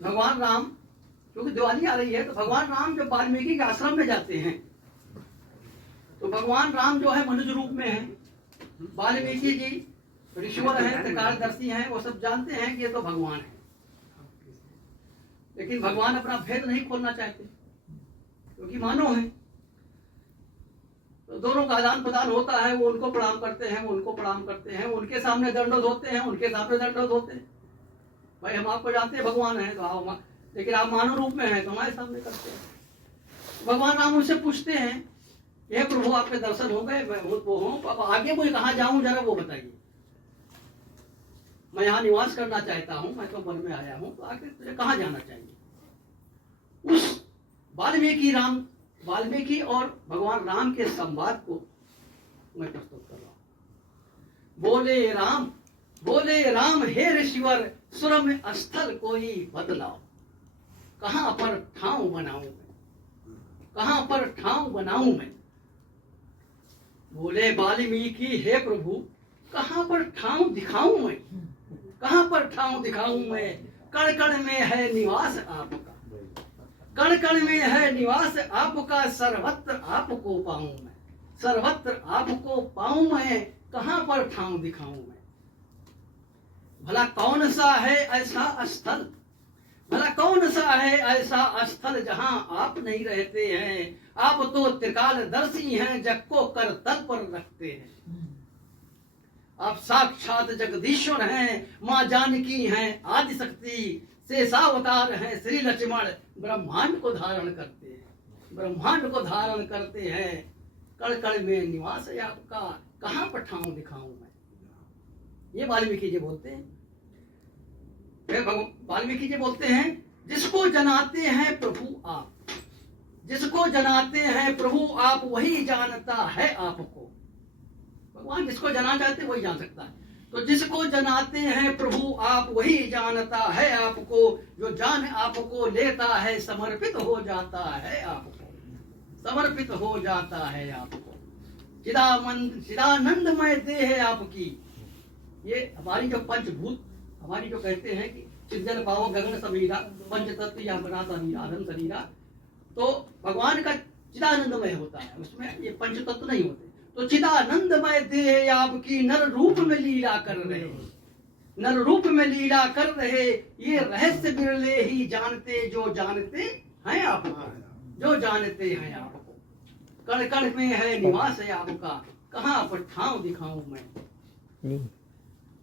भगवान राम, क्योंकि दिवाली आ रही है, तो भगवान राम जब वाल्मीकि के आश्रम में जाते हैं तो भगवान राम जो है मनुष्य रूप में है, वाल्मीकि जी ऋषिवर हैं, त्रिकालदर्शी हैं, वो सब जानते हैं कि ये तो भगवान है, लेकिन भगवान अपना भेद नहीं खोलना चाहते क्योंकि मानव है। तो दोनों का आदान प्रदान होता है, वो उनको प्रणाम करते हैं, वो उनको प्रणाम करते हैं, उनके सामने दंडोत होते हैं, उनके सामने दंडोत होते हैं। भाई हम आपको जानते हैं भगवान है, तो आओ, लेकिन आप मानव रूप में हैं तो हमारे सामने करते हैं। भगवान राम उनसे पूछते हैं, ये प्रभु आपके दर्शन हो गए, मैं वो हूँ, अब आगे मुझे कहाँ जाऊं जरा वो बताइए, मैं यहाँ निवास करना चाहता हूँ, मैं तो वन में आया हूँ, तो आगे तुझे कहाँ जाना चाहिए। उस वाल्मीकि और भगवान राम के संवाद को मैं प्रस्तुत कर रहा हूँ। बोले राम हे ऋषिवर, सुरम स्थल कोई बदलाओ, कहाँ पर ठाव बनाऊं मैं, कहाँ पर ठाव बनाऊं मैं। बोले वाल्मीकि हे प्रभु, कहाँ पर ठाव दिखाऊं मैं, कहाँ पर ठाव दिखाऊं मैं। कण कण में है निवास आपका, कण कण में है निवास आपका, सर्वत्र आपको पाऊं मैं, सर्वत्र आपको पाऊं मैं, कहाँ पर ठाव दिखाऊं मैं। भला कौन सा है ऐसा स्थल, भला कौन सा है ऐसा स्थल जहां आप नहीं रहते हैं। आप तो त्रिकालदर्शी हैं, जग को कर तल पर रखते हैं। आप साक्षात जगदीश्वर हैं, माँ जानकी हैं आदि शक्ति, शेषावतार हैं श्री लक्ष्मण, ब्रह्मांड को धारण करते हैं, ब्रह्मांड को धारण करते हैं। कण कण में निवास है आपका, कहाँ पर ठाव दिखाऊं मैं। ये वाल्मीकि जी बोलते हैं। फिर वाल्मीकि जी बोलते हैं, जिसको जनाते हैं प्रभु आप, जिसको जनाते हैं प्रभु आप, वही जानता है आपको। भगवान जिसको जाना चाहते वही जान सकता है। तो जिसको जनाते हैं प्रभु आप, वही जानता है आपको। जो जान आपको लेता है, समर्पित हो जाता है आपको, समर्पित हो जाता है आपको। चिदानंदमय देह है आपकी। ये हमारी जो पंचभूत, हमारी जो कहते हैं कि चिदजल पावो गगन समीरा, पंच तत्व या बनाता निराधन शरीरा, तो भगवान का चिदानंदमय होता है, उसमें ये पंच तत्व नहीं होते। तो चिदानंदमय देह आपकी, नर रूप में लीला कर रहे, नर रूप में लीला कर रहे। ये रहस्य बिरले ही जानते, जो जानते हैं आपको, जो जानते हैं आपको। कण कण में है निवास है आपका, कहाँ पर ठाव दिखाऊं मैं,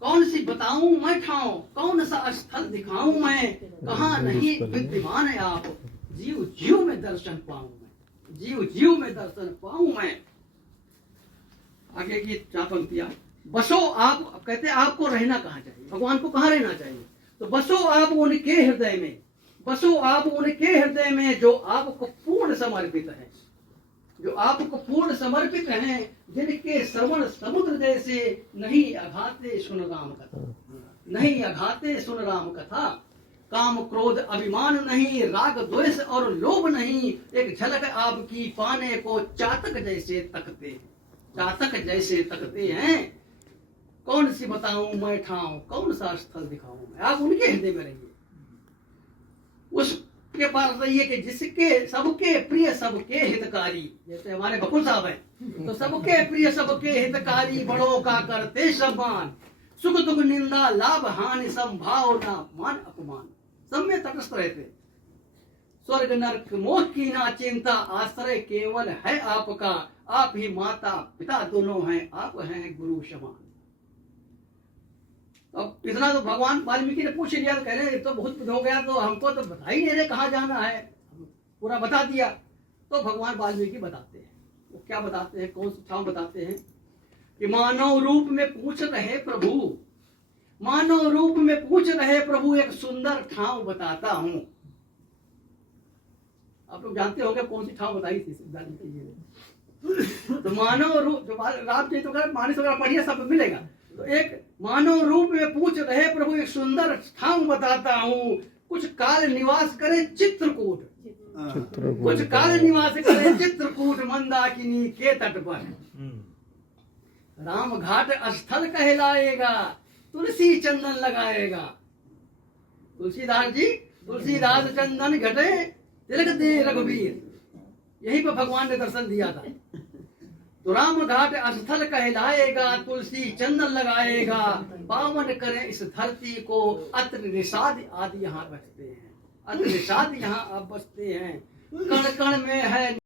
कौन सी बताऊं मैं ठाव, कौन सा स्थल दिखाऊं मैं। कहाँ नहीं विद्यमान है आप, जीव जीव में दर्शन पाऊं मैं, जीव जीव में दर्शन पाऊं मैं। आगे की चार पंक्तियां, बसो आप, कहते हैं आपको रहना कहाँ चाहिए, भगवान को कहाँ रहना चाहिए। तो बसो आप उनके हृदय में, बसो आप उनके हृदय में, जो आपको पूर्ण समर्पित है, जो आपको पूर्ण समर्पित हैं। जिनके श्रवण समुद्र जैसे, नहीं अघाते सुन राम कथा, नहीं अघाते सुन राम कथा। काम क्रोध अभिमान नहीं, राग द्वेष और लोभ नहीं। एक झलक आपकी पाने को चातक जैसे तकते हैं, चातक जैसे तकते हैं। कौन सी बताऊं मैं ठाऊं, कौन सा स्थल दिखाऊं मैं। आप उनके हृदय में रहिए, उसके पास रहिए कि जिसके सबके प्रिय सबके हितकारी। जैसे हमारे बकुल साहब हैं, तो सबके प्रिय सबके हितकारी, बड़ों का करते सम्मान। सुख दुख निंदा लाभ हानि, संभावना मान अपमान, सब में तटस्थ रहते। स्वर्ग नरक मोह की ना चिंता, आश्रय केवल है आपका। आप ही माता पिता दोनों हैं, आप हैं गुरु समान। अब इतना तो भगवान वाल्मीकि ने पूछ लिया, तो कह रहे तो बहुत हो गया, तो हमको तो बता ही नहीं रहे कहाँ जाना है, पूरा बता दिया। तो भगवान वाल्मीकि बताते हैं, वो क्या बताते हैं, कौन सा ठाव बताते हैं कि मानव रूप में पूछ रहे प्रभु, मानव रूप में पूछ रहे प्रभु, एक सुंदर ठाव बताता हूं। आप लोग जानते होंगे कौन सी ठाव बताई थी सिद्धार्थ जी ने। तो मानव रूप, जो रात जी तो मानस वगैरह पढ़िए सब मिलेगा। तो एक मानव रूप में पूछ रहे प्रभु, एक सुंदर ठाव बताता हूँ। कुछ काल निवास करे चित्रकूट, कुछ काल निवास करे चित्रकूट, मंदाकिनी के तट पर। राम घाट स्थल कहलाएगा, तुलसी चंदन लगाएगा। तुलसीदास जी तुलसीदास चंदन घटे तिलक दे रघुवीर, यहीं पर भगवान ने दर्शन दिया था। तो राम घाट स्थल कहलाएगा, तुलसी चंदन लगाएगा, पावन करें इस धरती को, अत्र निषाद आदि यहाँ बसते हैं, अत्र निषाद यहाँ अब बसते हैं। कण कण में है